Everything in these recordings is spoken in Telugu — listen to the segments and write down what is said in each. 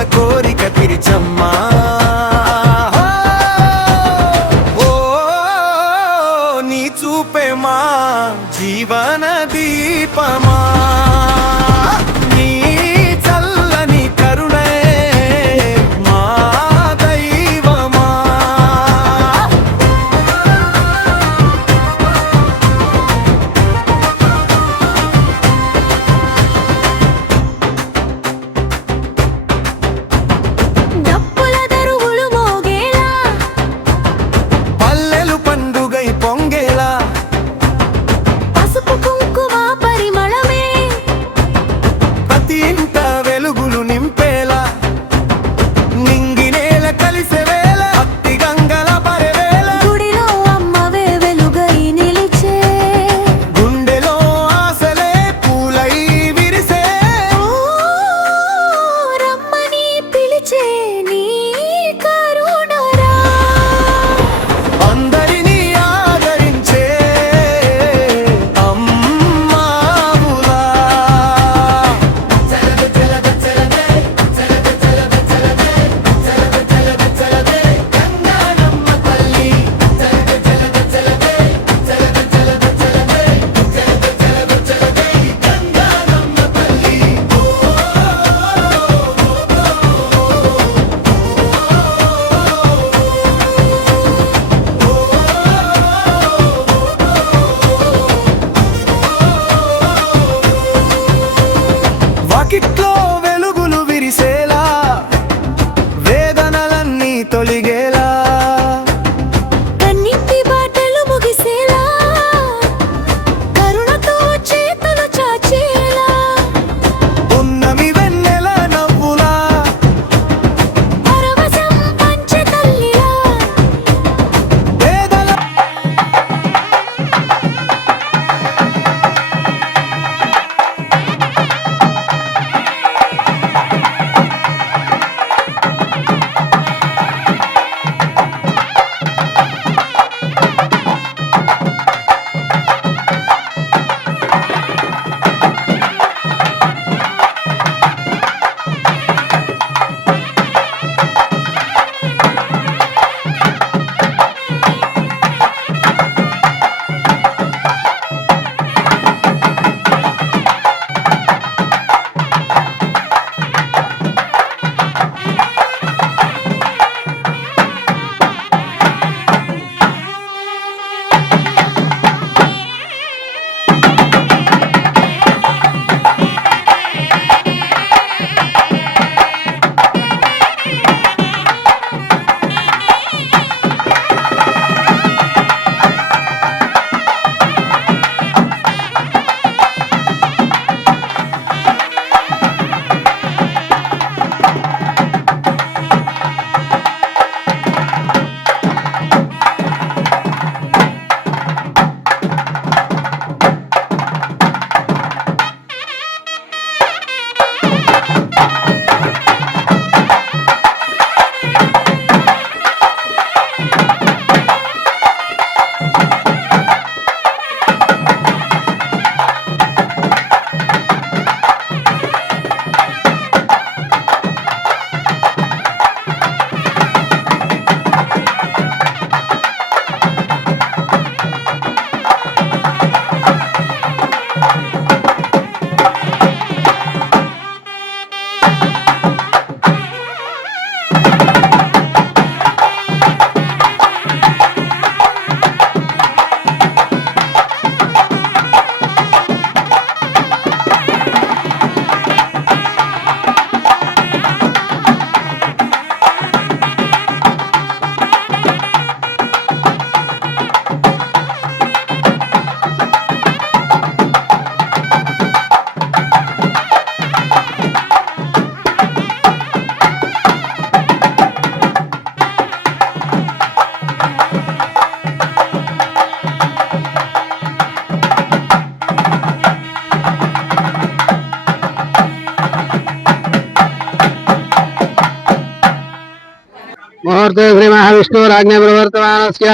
భక్తుల కోరిక తీర్చమ్మా ఓ నీ చూపే మా జీవన దీపమా వాకిట్లో వెలుగులు విరిసేలా వేదనలన్నీ తొలిగేలా కన్నిటి బాటలు ముగిసేలా కరుణతో చేతులు చాచేలా ఉన్నమి వెన్నెల నవ్వులా పరవశం పంచె తల్లిలా వేదన मुहूर्ते श्री महाविष्णुराज्ञ प्रवर्तमानस्य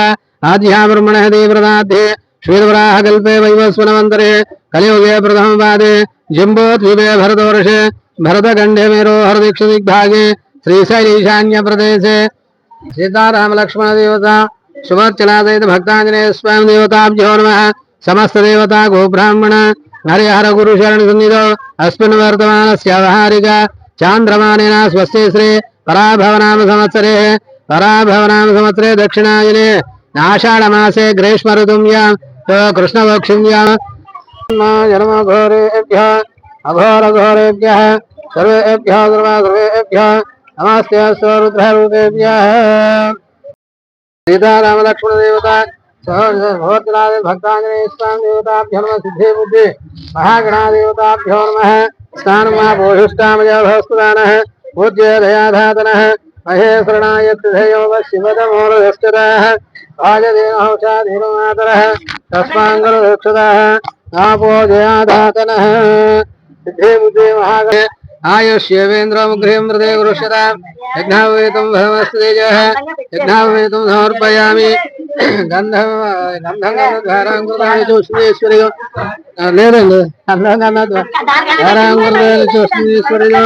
आद्या ब्रह्मणः देवप्रदाध्ये श्वेतवराहकल्पे वैवस्वनमन्तरे कलियुगे प्रथमपादे जम्बोद्वीपे भरतवर्षे भरतखंडे मेरोहर दीक्षित दिग्भागे श्रीशैल ईशान्य प्रदेशे सीताराम लक्ष्मण देवता सुभर्चना सहित भक्तांजनेय स्वयं देवताभ्यो नमः। समस्त देवता गोब्राह्मण हरिहर गुरु शरण सन्निधौ अस्मिन् वर्तमानस्य व्यावहारिक चान्द्रमानेन स्वस्ति श्री पराभवनाम संवत्सरे दक्षिणायने आषाढमासे ग्रीष्म ऋतुम्यां कृष्णपक्षिम्यां जन्मघोरेभ्यः अघोरघोरेभ्यः सर्वेभ्यः सर्वेभ्यः नमस्ते स्वरुद्ररूपेभ्यः। सीताराम लक्ष्मण देवता भक्तांजनेय स्वामी देवताभ्यो नमः। सिद्धि बुद्धि महागणादेवताभ्यो नमः। स्नानमापोषुष्टामजभस्कुदानः पूज्य दयाधातनः महेश्वरणाय त्रिधयो शिवदमोरधस्तरः राजदेवहंसाधीनमातरः तस्माङ्गलदक्षतः आपो जयाधातनः। सिद्धि बुद्धि महागणे आयुष्येवेन्द्रमुग्रेन्द्रदे गुरुष्यता यज्ञावेतं भवमस्तु तेजः यज्ञावेतं समर्पयामि गन्धधाराङ्कुराणि चोष्णीश्वरियो लेదండి धाराङ्कुराणि चोष्णीश्वरियो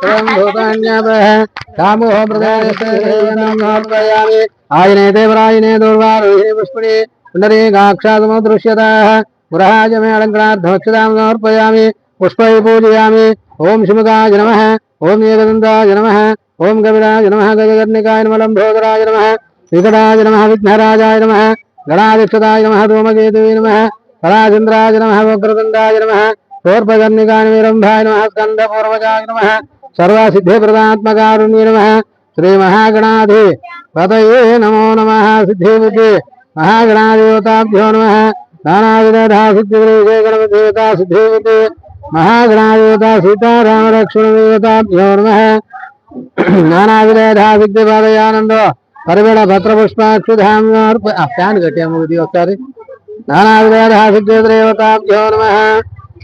स्वयं भूतान्यापः कामोह प्रदेशेनं समर्पयामि आयने वरायने दुर्वारोहिणी पुष्पणे पुण्डरीकाक्षासमुदृश्यताः पुरहाज मे अलङ्करार्थमक्षतां समर्पयामि पुष्पै पूजयामि। ओम शिवगाय नमः ओम एकदन्ताय नमः ओम कपिलाय नमः गजकर्णिकाय नमः लम्बोदराय नमः विकटाय नमः विघ्नराजाय नमः गणाधिष्ठताय नमः धूमकेतवे नमः पराचन्द्राय नमः वक्रतुण्डाय नमः शूर्पकर्णिकाय निरम्भाय नमः स्कन्दपूर्वजाय नमः सर्वसिद्धिप्रदात्मकारुण्ये नमः श्रीमहागणाधिपतये नमो नमः। सिद्धिबुद्धि महागणादेवताभ्यो नमः। नानाविधधा सिद्धिविदेशे गणपतिदेवता सिद्धिबुद्धि महागणादेवता सीताराम लक्ष्मण देवताभ्यो नमः। नानाविधधा सिद्धिपादयानंद परिमल भद्रपुष्पाक्षुधाम फ्यान कटे मुदी ఒకసారి नानाविधधा सिद्धिदेवताभ्यो नमः।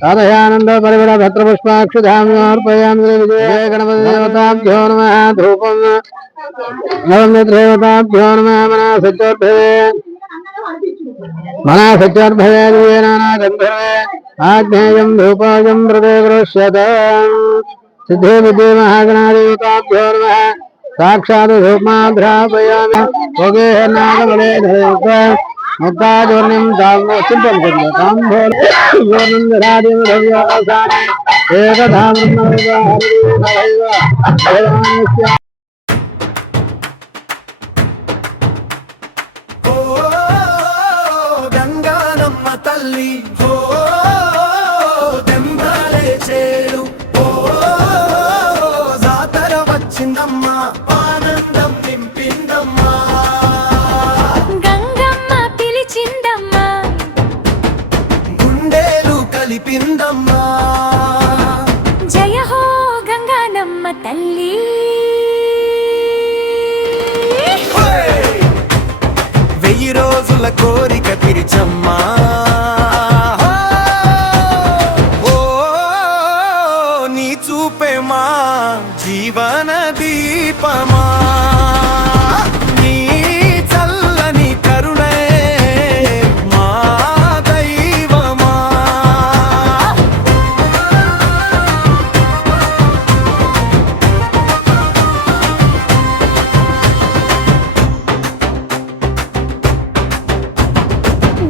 साधयानंद परिमल भद्रपुष्पाक्षुधाम अर्पयामि विजय गणपति देवताभ्यो नमः। धूपं नवमित्रदेवताभ्यो नमः। मनासच्चर्भवे नानागन्धर्वे आज्ञेयं धूपोऽयं व्रते गृह्यताम्। सिद्धिबुद्धि महागणादेवताभ्यो नमः। साक्षात् धूपमाघ्रापयामि भोगे नागबले धरेत्वा मुक्ताचूर्णिं चिन्तनं कुर्मः ताम्बूलं दधातिं द्रव्यासाने एकधा ब्रह्मविद्या తల్లి హో దెంబాలే చేడు ఓ జాతర వచ్చిందమ్మా ఆనందం నింపిందమ్మా గంగమ్మ పిలిచిందమ్మా గుండెలు కలిపిందమ్మా జయ హో గంగానమ్మ తల్లి। వెయ్యి రోజుల కోరిక తీర్చమ్మా నీ చూపే మా జీవన దీపమా నీ చల్లని కరుణే మా దైవమా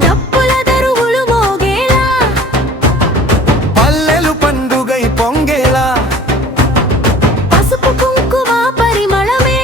డప్పుల దరువులు మోగేలా పల్లెలు పండుగై పొంగేలా పసుపు కుంకుమ పరిమళమే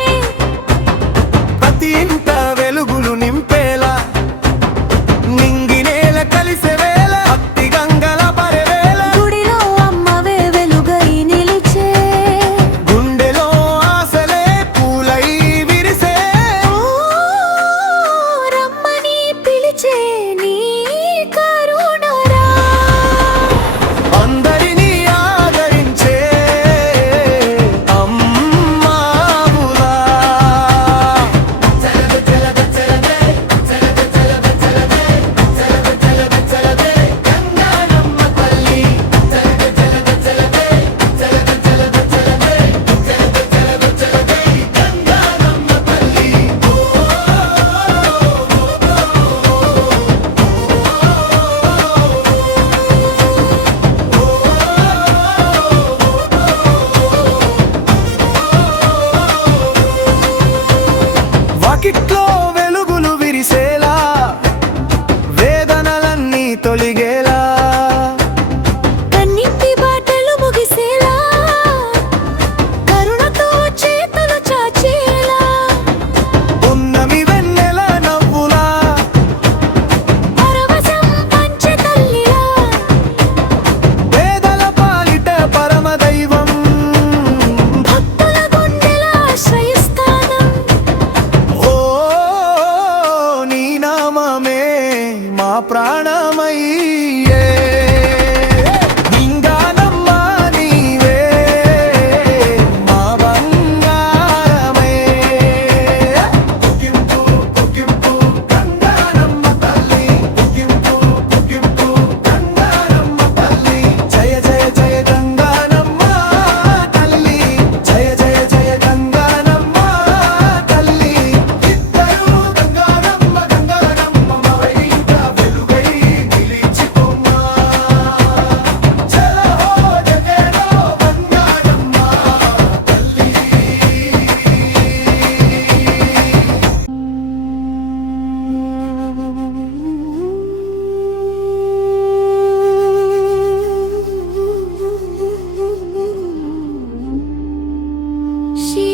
శ్రీ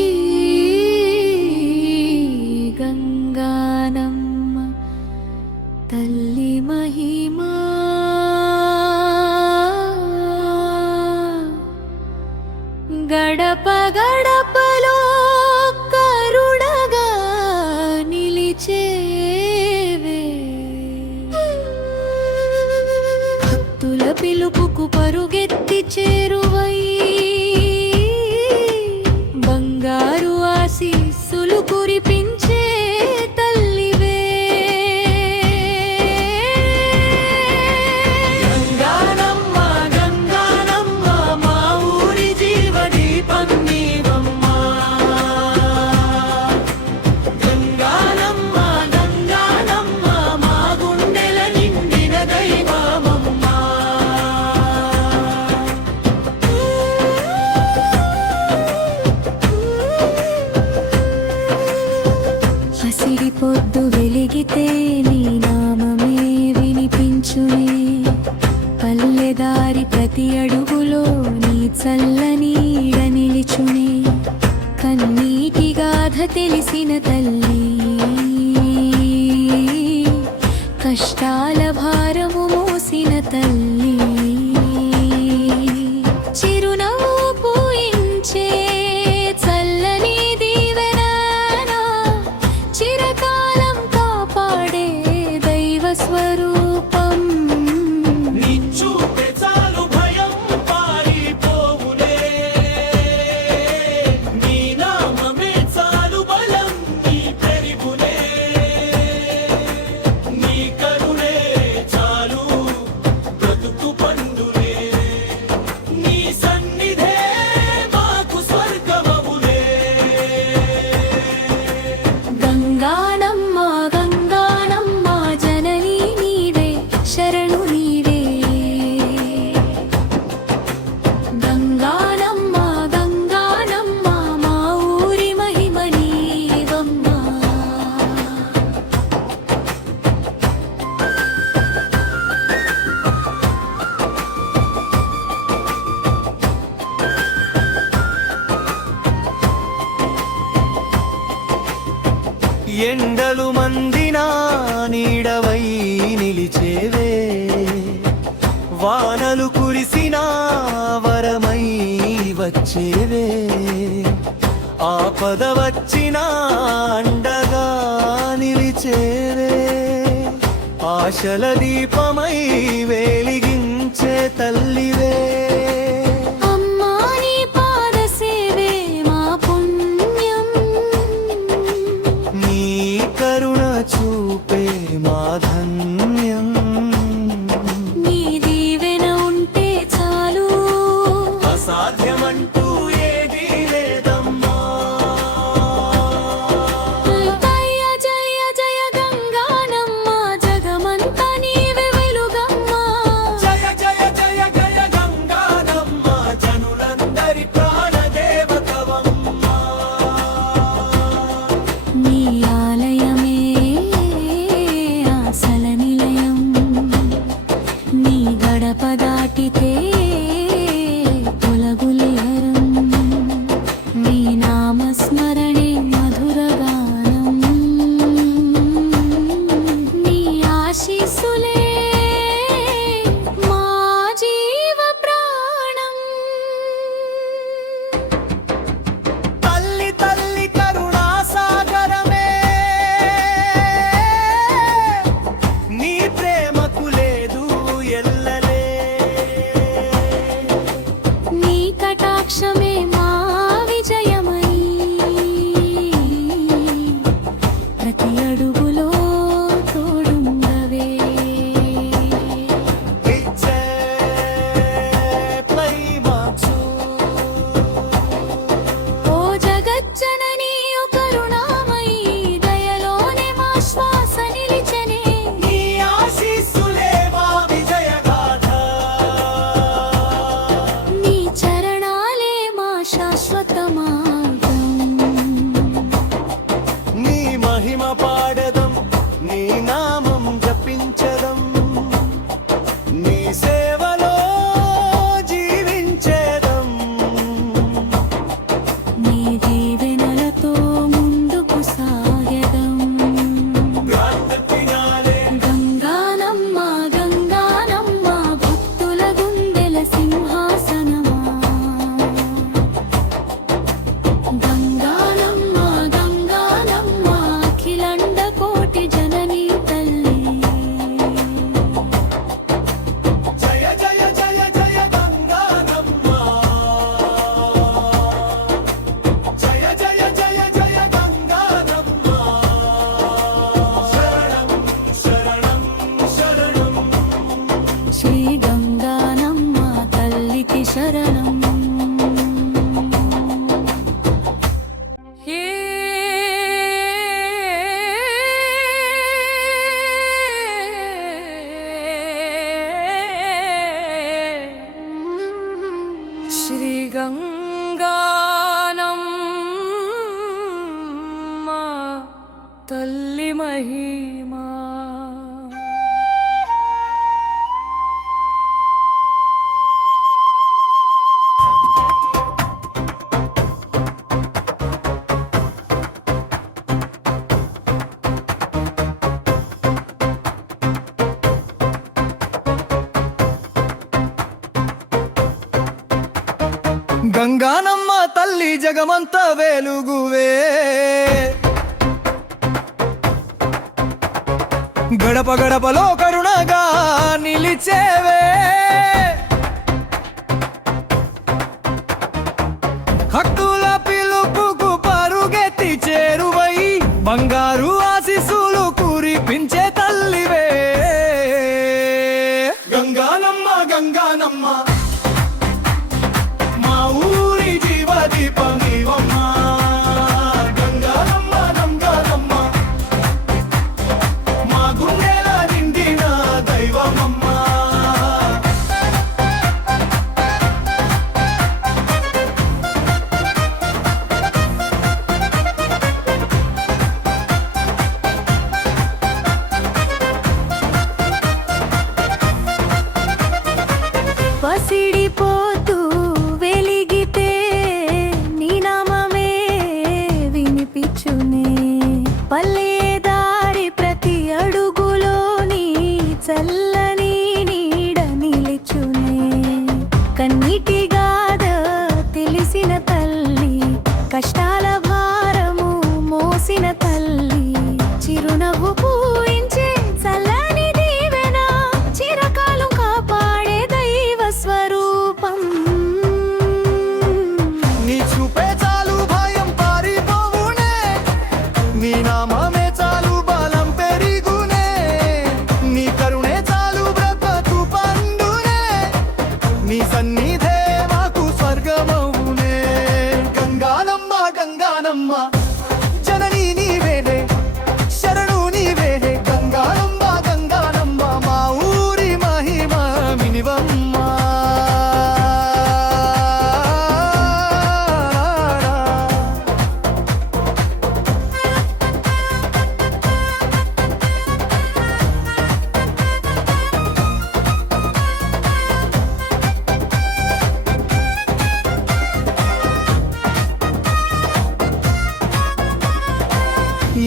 గంగానమ్మ తల్లి మహిమా గడప గడపలో కరుణగా నిలిచేవే భక్తుల పిలుపుకు పరుగెత్తి చేరువై బంగారు ఆశీస్సులు కురిపించే తల్లివే గంగానమ్మ గంగానమ్మ మా ఊరి జీవదీపం నీవమ్మా గంగానమ్మ గంగానమ్మ మా గుండెల నిండిన దైవమమ్మా హసిరి పొద్దు వెలిగితే నీ నామమే వినిపించునే పల్లెదారి ప్రతి అడుగులో నీ చల్లనీడ నిలిచునే కన్నీటి గాథ తెలిసిన తల్లి కష్టాల భారము మోసిన తల్లి చిరునవ్వు పూయించే చల్లని దీవెన చిరకాలం కాపాడే దైవ స్వరూపం నీ చూపే చాలు భయం పారిపోవులే నీ నామమే చాలు బలం నీ పెరుగులే నీ కరుణే చాలు బ్రతుకు పండులే నీ సన్నిధే మాకు స్వర్గమవులే గంగానమ్మ గంగానమ్మ జననీ నీవే శరణు నీవే గంగానమ్మ గంగానమ్మ మా ఊరి మహిమ నీవమ్మా ఎండలు మందినా నీడవై నిలిచేవే వానలు కురిసినా వరమై వచ్చేవే ఆపద వచ్చినా అండగా నిలిచేవే ఆశల దీపమై వెలిగించే తల్లివే అమ్మా నీ పాద సేవే మా పుణ్యం నీ కరుణ చూపే మా ధన్యం నీ దీవెన ఉంటే చాలు అసాధ్యమంటూ ఏదీ లేదమ్మా జయ జయ జయ గంగానమ్మ జగమంతా నీవే వెలుగమ్మా జయ జయ జయ జయ గంగా దీవెనలతో ముందుకు సాగెదం. గంగానమ్మ గంగానమ్మ భక్తుల గుండెల సింహాసనమా. గంగానమ్మ గంగానమ్మ అఖిలండ కోటి జననీ తల్లి. జయ జయ జయ జయ గంగానమ్మ, జయ జయ జయ జయ గంగానమ్మ, శరణం శరణం శరణం. శ్రీ గంగానమ్మ తల్లికి శరణం. శ్రీ గంగానమ్మ తల్లి మహిమా. గంగానమ్మ తల్లి జగమంత వెలుగువే, గడప గడపలో కరుణగా నిలిచేవే. హక్కుల పిలుపుకు పరుగెత్తి చేరువై బంగారు ఆశీస్సులు కురిపించే తల్లివే. గంగానమ్మ గంగానమ్మ మా ఊరి జీవదీపమీవమ్మ. గంగానమ్మ గంగానమ్మ మా గుండెల నిండిన దైవమమ్మ. పసిడిపోతూ వెలిగితే నీ నామమే వినిపించునే. పల్లె దారి ప్రతి అడుగులోని చల్లని నీడ నిలిచునే. కన్నీటి గాథ తెలిసిన తల్లి, కష్టాల భారము మోసిన తల్లి, చిరునవ్వు పూయించే చల్లని దీవెన, చిరకాలం కాపాడే దైవ స్వరూపం. నీ చూపే చాలు భయం పారిపోవునే, నీ నామమే చాలు బలం పెరిగునే, నీ కరుణే చాలు బ్రతుకు పండునే, నీ సన్నిధే మాకు స్వర్గమవునే. గంగానమ్మ గంగానమ్మ జననీ నీవేలే, శరణు నీవేలే. గంగానమ్మ గంగానమ్మ మా ఊరి మహిమ మినివమ్మ.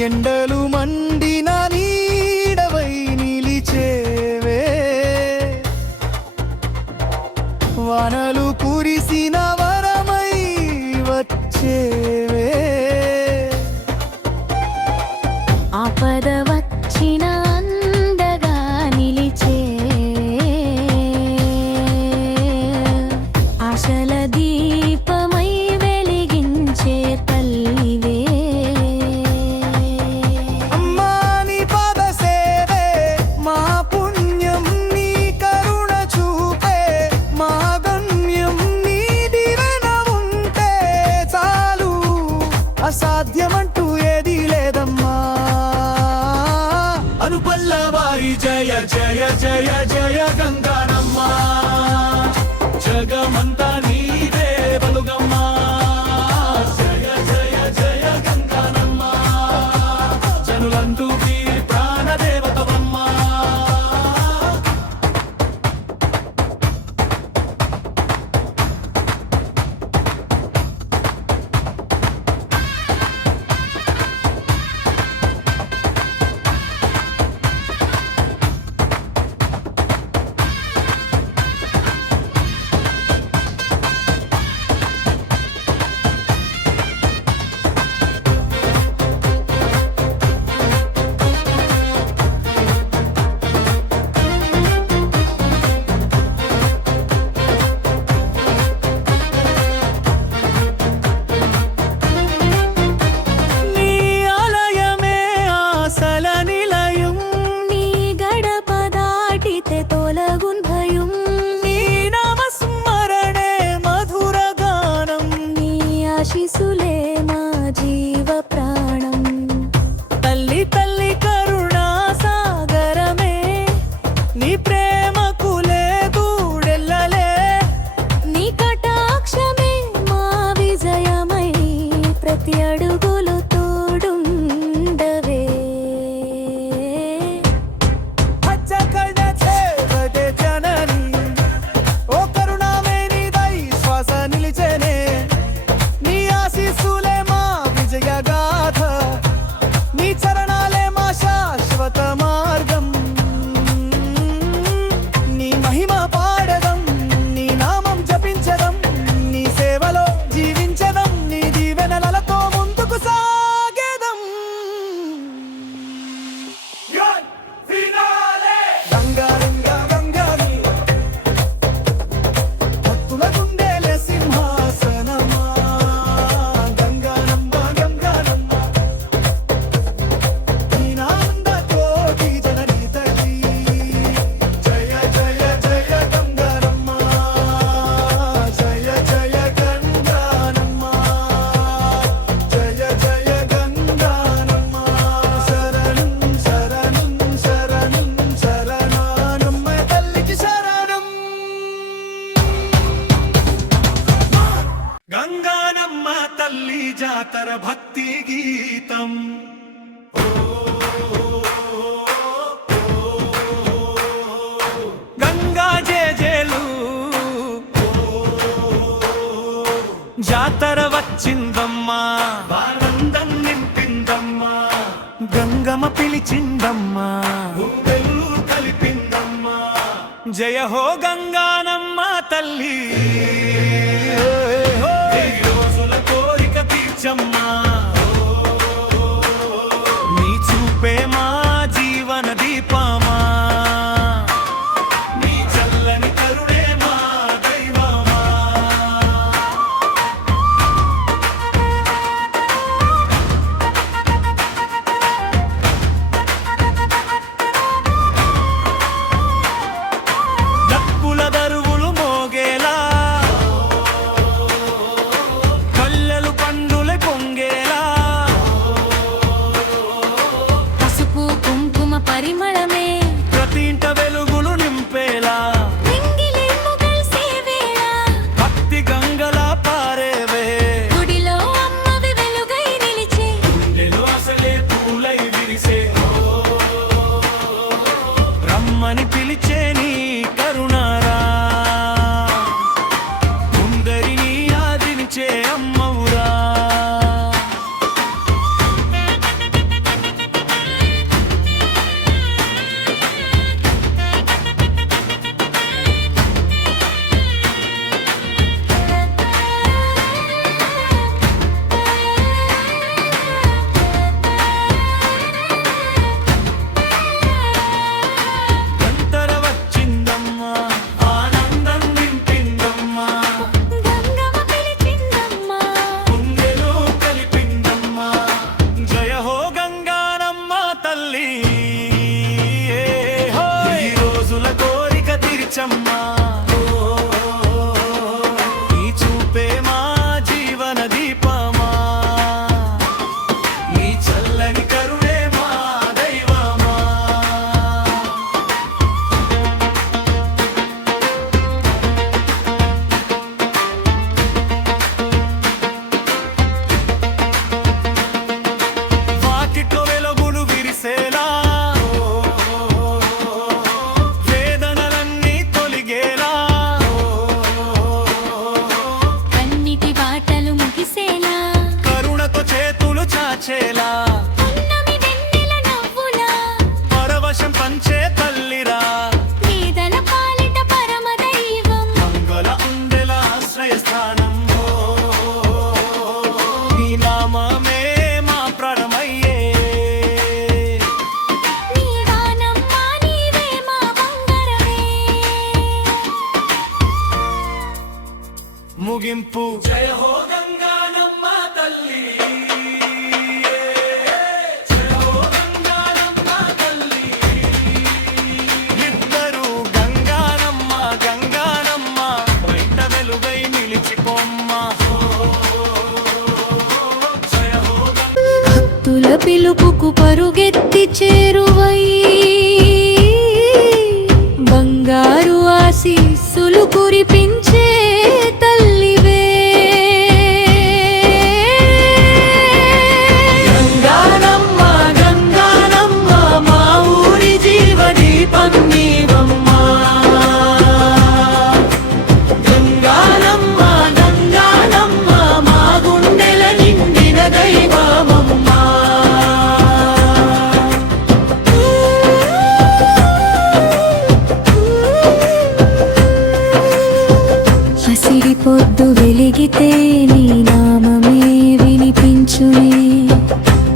ఎండలు మండిన నీడవై నిలిచేవే, వానలు కురిసిన వరమై వచ్చేవే. ఆపద వచ్చిన అందగా నిలిచే, ఆశల దీపమై వెలిగించే తల్లివే. అమ్మా నీ పాద సేవే మా పుణ్యం, నీ కరుణ చూపే మా గమ్యం. నీ దీవెన ఉంటే చాలు, అసాధ్యమంటూ ఏదీ లేదమ్మా. అనుపల్లవారి జయ జయ జయ జయ గంగానమ్మ, జగమంతా నీదే బలుగమ్మ. జయ జయ జయ గంగానమ్మ, జనులందరికీ ప్రాణదేవతవమ్మ. ప్రతి అడుగులో తోడుండవే అచ్చకడ చేరదే జనని ఓ కరుణామే నీ దై శ్వాస నిలిచెనే నీ ఆశీస్సులే మా విజయ గాథ నీ చరణాలే మా శాశ్వత మార్గం నీ మహిమ పాడదం నీ నామం జపించదం నీ సేవలో జీవించదం నీ దీవెనలతో ముందుకు సాగేదం గంగా గంగా గంగాని భక్తుల గుండెలే సింహాసనమా గంగానమ్మ గంగానమ్మ నీనానంద కోటి జనని తల్లి జయ జయ జయ గంగానమ్మ జయ జయ గంగానమ్మ జయ జయ గంగానమ్మ శరణం శరణం శరణం శరణానమ్మ తల్లికి శరణం గంగానమ్మ తల్లి జాతర భక్తి గీతం గంగా జేజేలు జాతర వచ్చిందమ్మా ఆనందం నింపిందమ్మా గంగమ్మ పిలిచిందమ్మా ఊరెళ్ళు కలిపిందమ్మా జయ హో గంగానమ్మ తల్లి ఈ రోజుల కోరిక తీర్చమ్మా నీ చూపే మా జీవన దీపమా నీ చల్లని కరుణే మా దైవమా డప్పుల దరువులు మోగేలా కళ్ళెలు పండులే పొంగేలా పసుపు కుంకుమ పరిమళమే ప్రతి ఇంట వెలుగులు నింపేలా మింగిలి ముగల్సే వేళ భక్తి గంగలా పారేవే గుడిలో అమ్మవి వెలుగై నిలిచే గుండెలో అసలే పూలై విరిసే రమ్మని పిలిచే నీ కరుణారా ముందరిని ఆదించే అమ్మవురా గంటర వచ్చిందమ్మా ఆనందం నింపిందమ్మా గంగమ్మ పిలిచిందమ్మా గుండెలో కలిపిందమ్మా జయ హో గంగానమ్మ తల్లి ఈ రోజుల కోరిక తీర్చమ్మా నీ చూపే మా జీవన దీపమా నీ చల్లని కరుణే మా దైవమా వాకిట్లో వెలుగులు విరిసేలా వేదనలన్నీ తొలిగేలా అన్నిటి బాటలు ముగిసేలా కరుణతో చేతులు చాచేలా పున్నమి వెన్నెల నవ్వులా పరవశం పంచే తల్లిరా పేదల పాలిట పరమ దైవం మంగళ అందెల ఆశ్రయ స్థానం నీ నామమే మా ప్రాణమయ్యే నీ దానమ్మ నీవే మా బంగారమే ముగింపు జయ హో గంగానమ్మ తల్లి జయ హో గంగానమ్మ తల్లి ఇద్దరు గంగానమ్మ గంగానమ్మ బయట వెలుగై నిలిచిపోమ్మ జయ హో భక్తుల పిలుపుకు పరుగెత్తి చేరువై బంగారు ఆశీస్సులు కురిపించే తల్లివే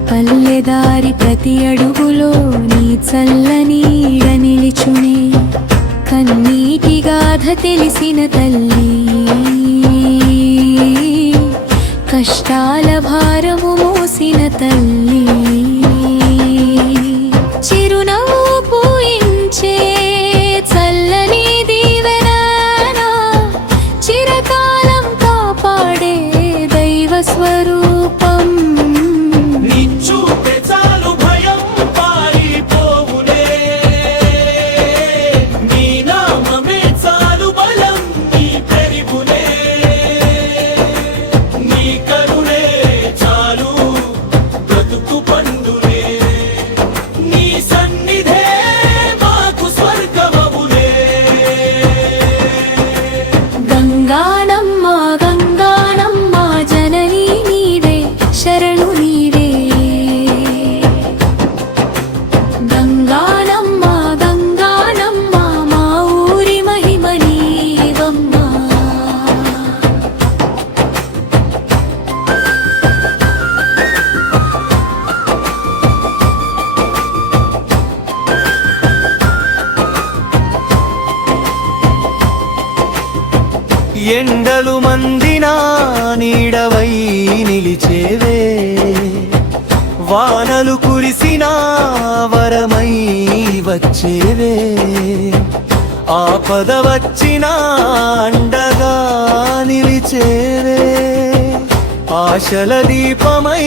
పల్లెదారి ప్రతి అడుగులో నీ చల్లనీడ నిలిచునే కన్నీటి గాథ తెలిసిన తల్లి కష్టాల భారము మోసిన తల్లి చిరునవ్వు పూయించే చల్లని దీవెన చిరకాలం కాపాడే దైవ స్వరూపం నిచ్చూపే చాలు భయం పారిపోవునే నీ నామమే చాలు బలం నీ పెరిగునే నీ కరుణే చాలు బ్రతుకు పండునే నీ సన్నిధే మాకు స్వర్గమవునే గంగానమ్మ గంగానమ్మ జననీ నీవే శరణు నీవే గంగానమ్మ గంగానమ్మ మా ఊరి మహిమ నీవమ్మ ఎండలు మందినా నీడవై నిలిచేవే వానలు కురిసినా వరమై వచ్చేవే ఆపద వచ్చినా అండగా నిలిచేవే ఆశల దీపమై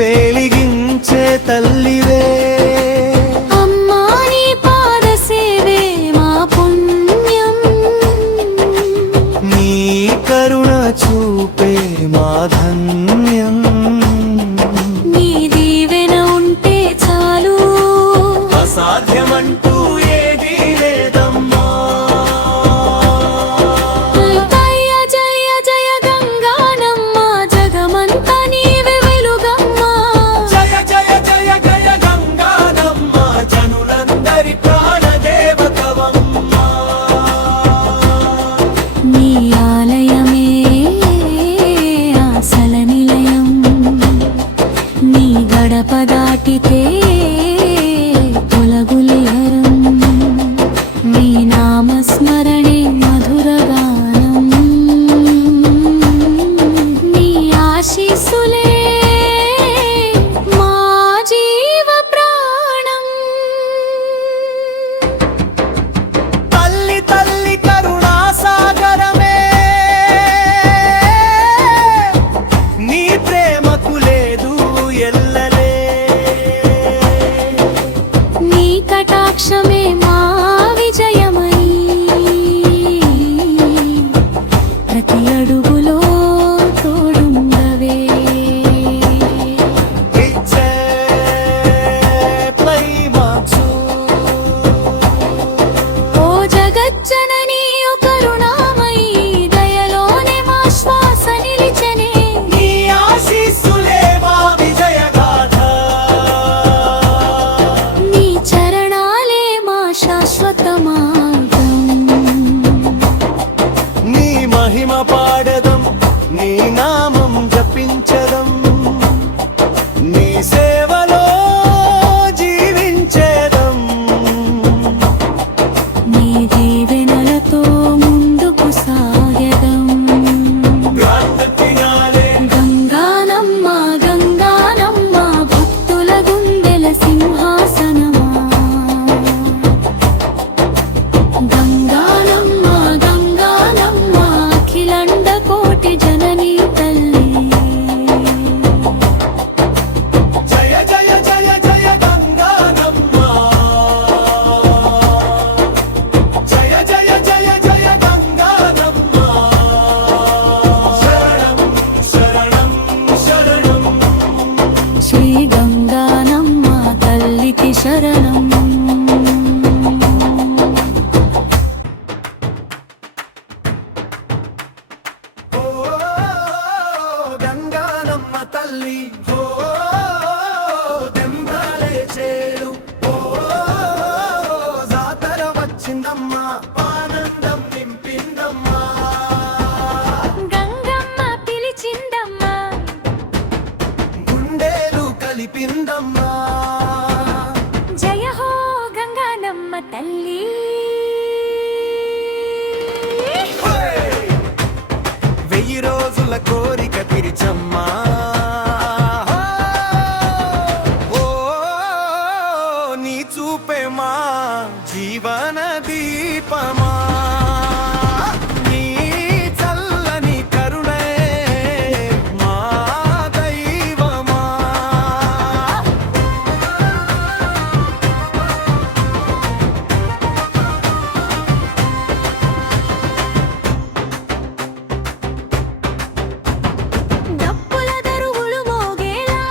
వెలిగించే తల్లివే అమ్మా నీ పాద సేవే మా పుణ్యం నీ కరుణ చూపే మా ధన్యం నీ దీవెన ఉంటే చాలు అసాధ్యమంటూ ఏదీ లేదమ్మా జయ జయ జయ గంగానమ్మ జగమంతా నీవే వెలుగమ్మా జయ జయ జయ జయ గంగానమ్మ జనులందరి ప్రాణదేవతవమ్మా నీ ఆలయమే ఆశల నిలయం నీ గడప దాటితే తొలగులేరం నీ నామస్మరణే మధురగానం నీ ఆశీస్సులే మా జీవ ప్రాణం తల్లి తల్లి కరుణా సాగరమే నీ ప్రేమకు లేదు ఎల్లలే నీ కటాక్షమే మా విజయమై ప్రతి అడుగులో తోడుండవే ఇచ్చే ప్లై మార్చు ఓ జగజ్జననీ ఓ కరుణామయీ దయలోనే మా శ్వాస నిలిచెనే నీ ఆశీస్సులే మా విజయగాథ నీ చరణాలే మా శాశ్వత మార్గం నీ మహిమ పాడదం నీ నామం జపించదం నీ సేవలో జీవించేదం నీ దీవెనలతో ముందుకు సాగెదం ప్రార్థినాలే గంగానమ్మ గంగానమ్మ భక్తుల గుండెల సింహాసనమా గంగానమ్మ గంగానమ్మ అఖిలండ కోటి జననీ తల్లి జయ జయ జయ జయ గంగానమ్మ జయ జయ జయ జయ గంగానమ్మ శరణం శరణం శరణం శ్రీ గంగానమ్మ తల్లికి శరణం ఓ గంగానమ్మ తల్లి ఓ దెంబాలే చేరు ఓ జాతర వచ్చిందమ్మా ఆనందం నింపిందమ్మా గంగమ్మ పిలిచిందమ్మా గుండె కలిపిందమ్మా. జయ హో గంగానమ్మ తల్లి. వెయ్యి రోజుల కోరిక తీర్చమ్మా. ఓ నీ చూపే మా జీవన దీపమా. నీ చల్లని కరుణే మా దైవమా. డప్పుల దరువులు మోగేలా,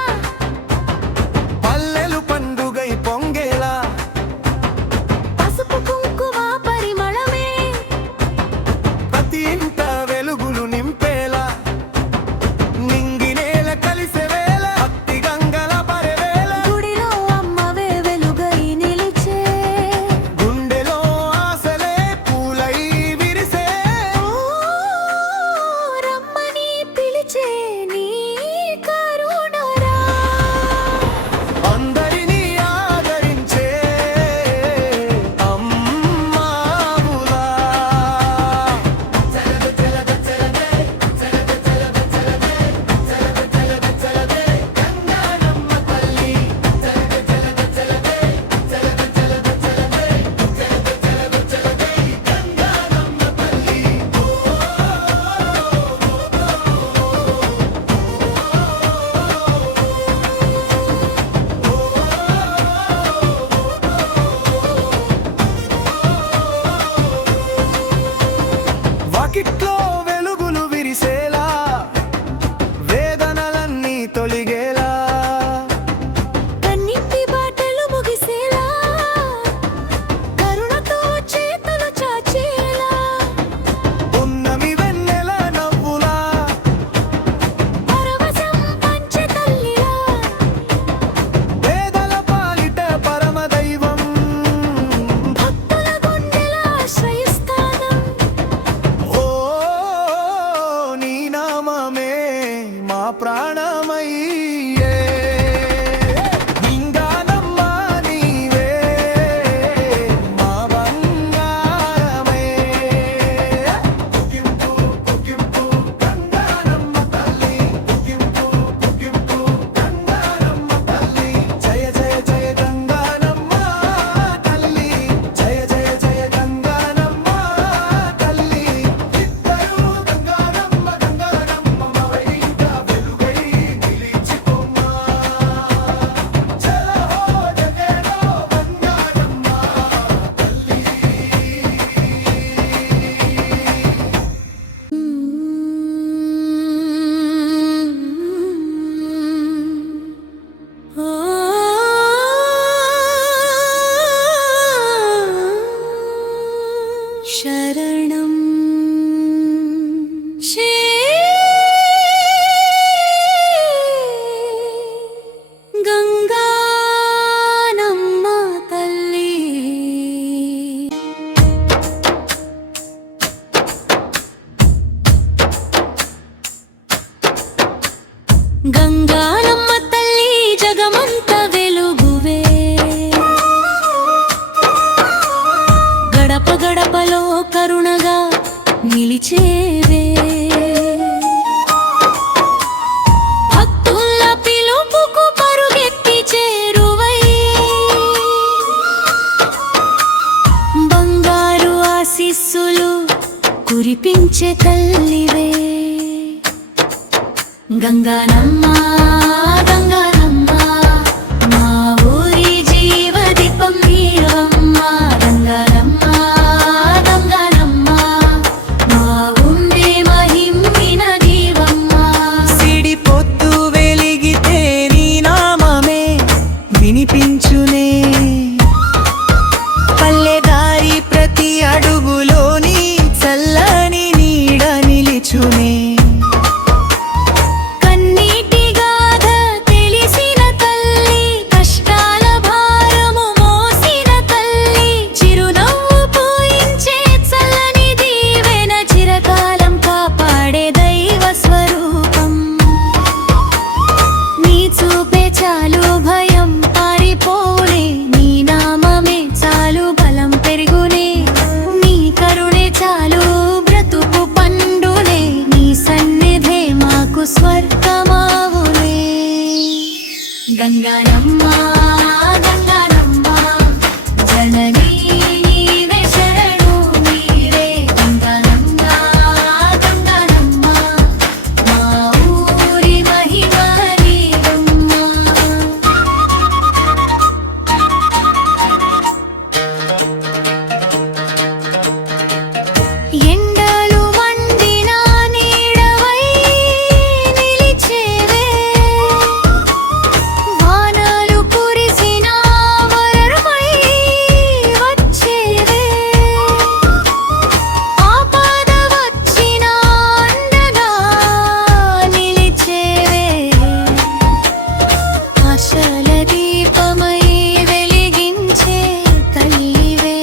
పల్లెలు పండుగై పొంగేలా, పసుపు కుంకుమ పరిమళమే ప్రతి ఇంట వెలుగులు నింపేలా, నింగి నేల కలిసే వేళ, భక్తి గంగల పరవేళ, గుడిలో అమ్మవే వెలుగై నిలిచే. గుండెలో ఆశలే పూలై విరిసే. ఓ రమ్మని పిలిచే నీ కరుణరా. అందరినీ ఆదరించే అమ్మావులా. వాకిట్లో వెలుగులు విరిసేలా, వేదనలన్నీ తొలిగేలా, కన్నింటి బాటలు ముగిసేలా, కరుణతో చేతులు చాచేలా, ఉన్నమి వెన్నెల నవ్వులా, పరవశం పంచె తల్లిలా. పేదల పాలిట పరమ దైవం. భక్తుల గుండెల ఆశ్రయస్థానం. ఓ నీ నామమే మా ప్రాణమయ్యే. నింగానమ్మ నీవే మా బంగారమే. కుకింపు కుకింపు గంగానమ్మ తల్లి, కుకింపు కుకింపు గంగానమ్మ తల్లి. జయ జయ జయ గంగానమ్మ తల్లి, జయ జయ జయ గంగానమ్మ తల్లి. ఇద్దరు గంగానమ్మ గంగానమ్మ మవైట వెలుగై నిలిచిపోమ్మా. జయ హో జగేరో గంగానమ్మ తల్లి. ఓ శరణం శ్రీ గంగానమ్మ తల్లి. గంగానమ్మ తల్లి జగమంత వెలుగువే. గడప గడపలో కరుణగా నిలిచేవే. భక్తుల పిలుపుకు పరుగెత్తి చేరువై, బంగారు ఆశీస్సులు కురిపించే తల్లివే. గంగానమ్మ గంగానమ్మ మా ఊరి జీవదీపం నీవమ్మ. గంగానమ్మ గంగానమ్మ మా ఉండే మహిమ్మిన దీవమ్మ. సిడి పొద్దు వెలిగితే నీ నామమే వినిపించునే. పల్లెదారి ప్రతి అడుగులోని చల్లని నీడ నిలిచునే. కన్నీటి గంగానమ్మ గంగానమ్మ జననీ నీవే శరణు నీవే గంగానమ్మ గంగానమ్మ మా ఊరి మహిమ నీవమ్మ ఎండలు మండిన నీడవై నిలిచేవే వానలు కురిసిన వరమై వచ్చేవే ఆపద వచ్చిన అండగా నిలిచేవే ఆశల దీపమై వెలిగించే తల్లివే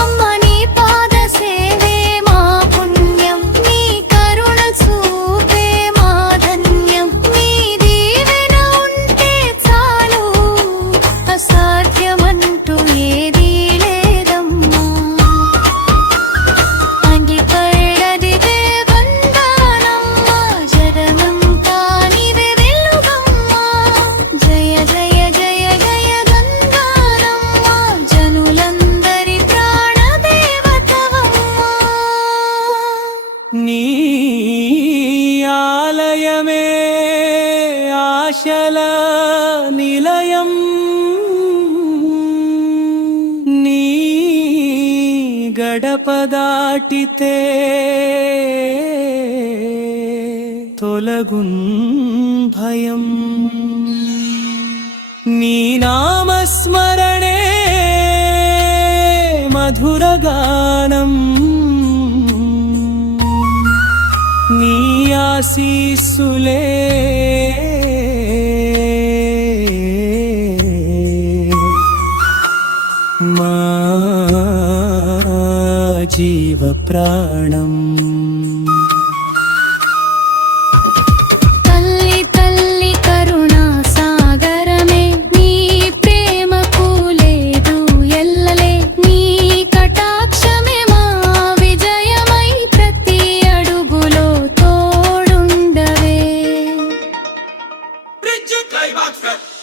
అమ్మ నీ పాద సేవే మా పుణ్యం నీ కరుణ చూపే మా ధన్యం నీ దీవెన ఉంటే చాలు అసాధ్యమంటూ ఏదీ లేదమ్మా అంగి పడదిదే గంగానమ్మ జగనం కానివే వెలుగమ్మ జయ జయ జయ జయ గంగానమ్మ జనులందరి ప్రాణదేవతవమ్మ నీ ఆలయమే ఆశల నిలయం నీ గడప దాటితే తొలగున్ భయం నీ నామస్మరణే మధురగానం నీ ఆశీస్సులే మా జీవ ప్రాణం తల్లి తల్లి కరుణా సాగరమే నీ ప్రేమకు లేదు ఎల్లలే నీ కటాక్షమే మా విజయమై ప్రతి అడుగులో తోడుండవే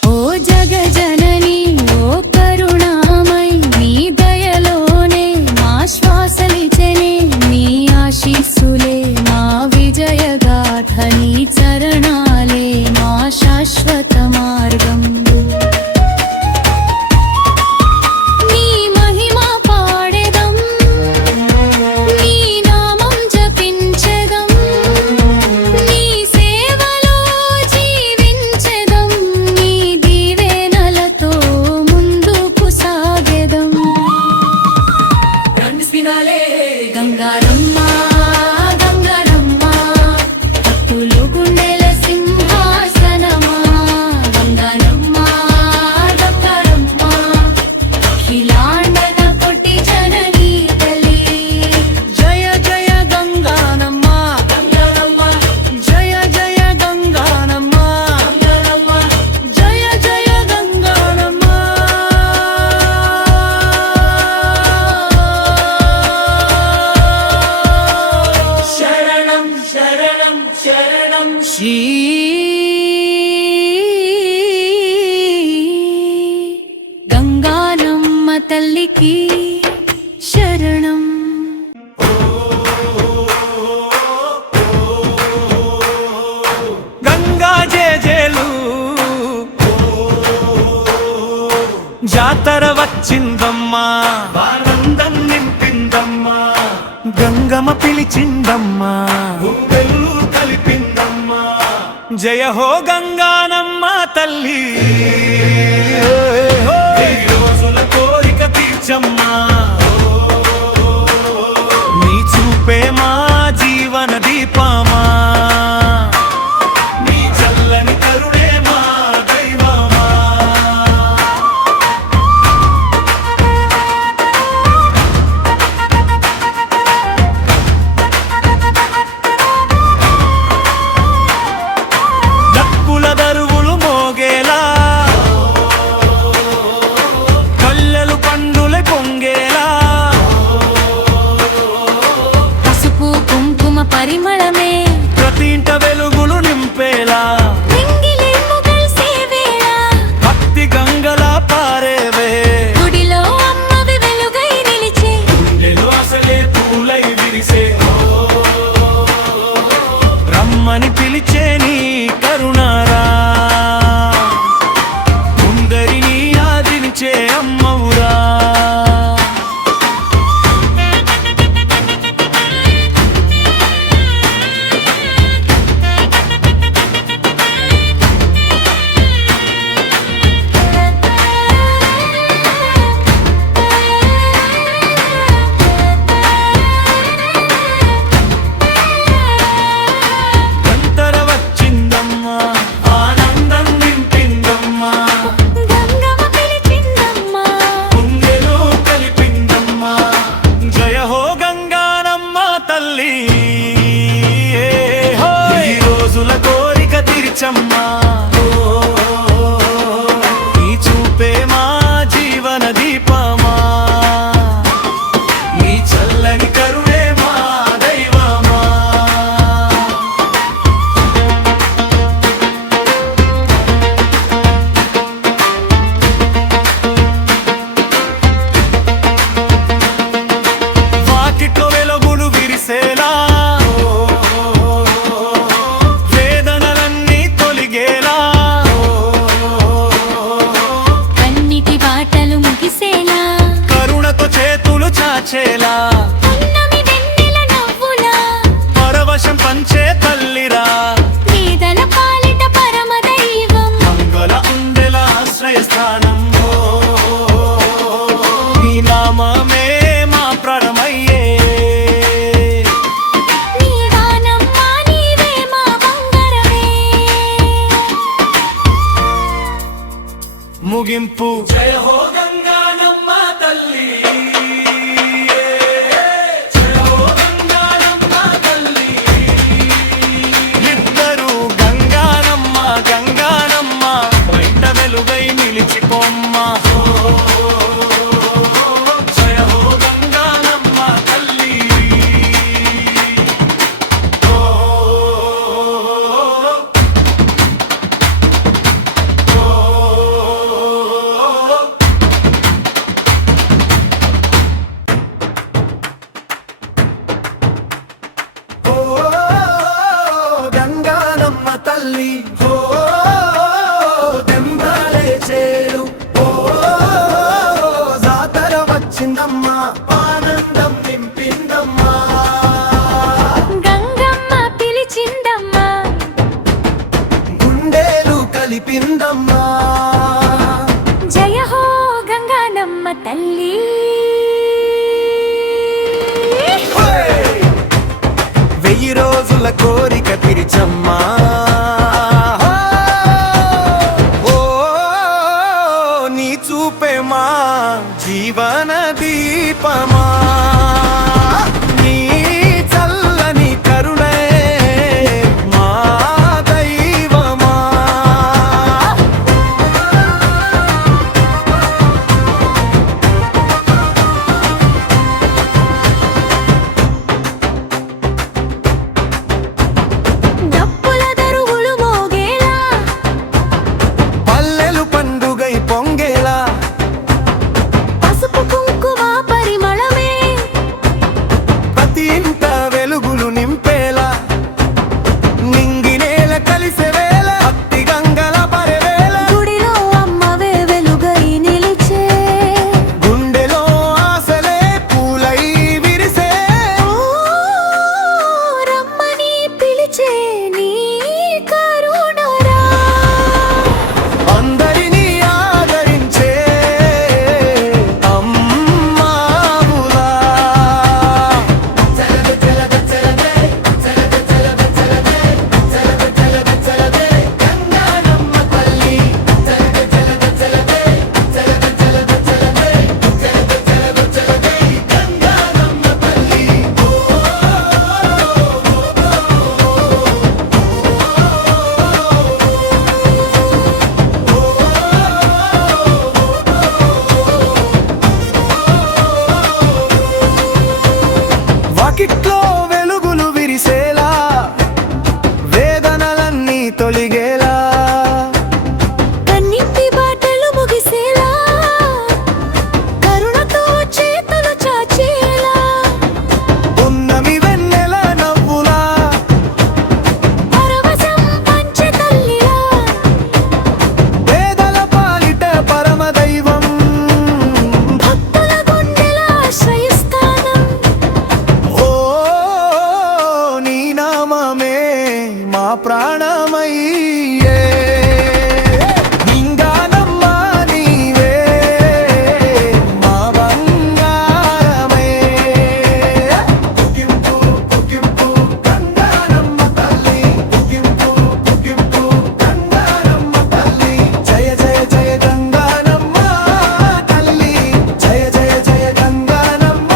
ఓ జగజనని ఓ కరుణామై నీ దయలోనే మా శ్వాసలిచెనే నీ ఆశీస్సులే మా విజయగాథ నీ చరణాలే మా శాశ్వత మార్గం నీ మహిమ పాడెదం నీ నామం జపించెదం నీ సేవలో జీవించెదం నీ దీవెనలతో ముందుకు సాగెదం గంగారమ్మ గంగారమ్మ భక్తులు గుండెల సింహాసనమా గంగారమ్మ గంగారమ్మ అఖిలాండన కొట్టి జననీ తల్లి జయ జయ గంగానమ్మ గంగానమ్మ జయ జయ గంగానమ్మ గంగానమ్మ జయ జయ గంగానమ్మ శరణం శరణం శరణం శ్రీ గంగానమ్మ తల్లికి శరణం గంగా జేజేలు జాతర వచ్చిందమ్మా ఆనందం నింపిందమ్మా గంగమ్మ పిలిచిందమ్మా వెళ్ళు కలిపిందమ్మా జయ హో గంగానమ్మ తల్లి ఈ రోజుల కోరిక తీర్చమ్మా నీ చూపే మా జీవన దీపమా నీ చల్లని కరుణే మా దైవమా డప్పుల దరువులు మోగేలా కళ్ళెలు పండులే పొంగేలా ముగింపు. జయ హో గంగానమ్మ తల్లి, జయ హో గంగానమ్మ తల్లి. ఇద్దరు గంగానమ్మ గంగానమ్మ బయట వెలుగై నిలిచిపోమ్మ. జయ హో గంగానమ్మ తల్లి. ఓ గంగానమ్మ తల్లి, ఓ దెంబాలే చేరు, ఓ జాతర వచ్చిందమ్మా, ఆనందం నింపిందమ్మా. గంగమ్మ పిలిచిందమ్మా, గుండెలు కలిపిందమ్మా. జయ హో గంగానమ్మ తల్లి. వెయ్యి రోజుల కోరిక తీర్చమ్మా. ఓ నీ చూపేమా జీవన దీపమా. నీ చల్లని కరుణే మా దైవమా. డప్పుల దరువులు మోగేలా, పల్లెలు పండుగై పొంగేలా, పసుపు కుంకుమ పరిమళమే, ప్రతి ఇంట వెలుగులు నింపేలా, నింగి నేల కలిసే వేళ, అత్తి గంగల పరవేళ, గుడిలో అమ్మవే వెలుగై నిలిచే, గుండెలో ఆశలే పూలై విరిసే. ఓ రమ్మని పిలిచే నీ కరుణరా. అందరినీ ఆదరించే అమ్మావులా. గంగానమ్మ తల్లి, గంగానమ్మ తల్లి. వాకిట్లో వెలుగులు విరిసేలా, వేదనలన్నీ తొలిగేలా, కన్నింటి బాటలు ముగిసేలా, కరుణతో చేతులు చాచేలా, ఉన్నమి వెన్నెల నవ్వులా, పరవశం పంచె తల్లిలా, పేదల పాలిట పరమ దైవం. భక్తుల గుండెల ఆశ్రయస్థానం. ఓ నీ నామమే మా ప్రాణమయ్యే. గంగానమ్మ నీవే మా బంగారమే. కుకింపు కుకింపు గంగానమ్మ తల్లి, కుకింపు కుకింపు గంగానమ్మ తల్లి. జయ జయ జయ గంగానమ్మ తల్లి, జయ జయ జయ గంగానమ్మ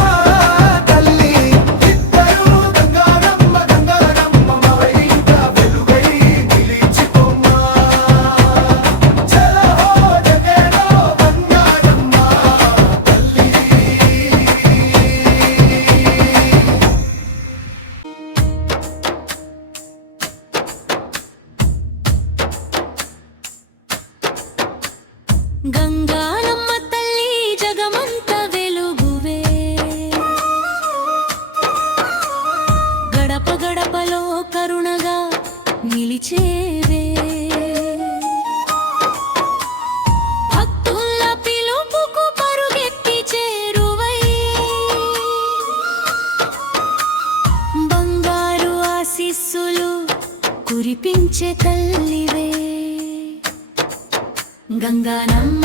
తల్లి. ఇద్దరు గంగానమ్మ గంగానమ్మ వైట వెలుగై నిలిచిపోమ్మా. జయ హో జగేరో గంగానమ్మ తల్లి. గంగానమ్మ తల్లి జగమంత వెలుగువే, గడప గడపలో కరుణగా నిలిచేవే, భక్తుల పిలుపుకు పరుగెత్తి చేరువై, బంగారు ఆశీస్సులు కురిపించే తల్లివే గంగానమ్మ.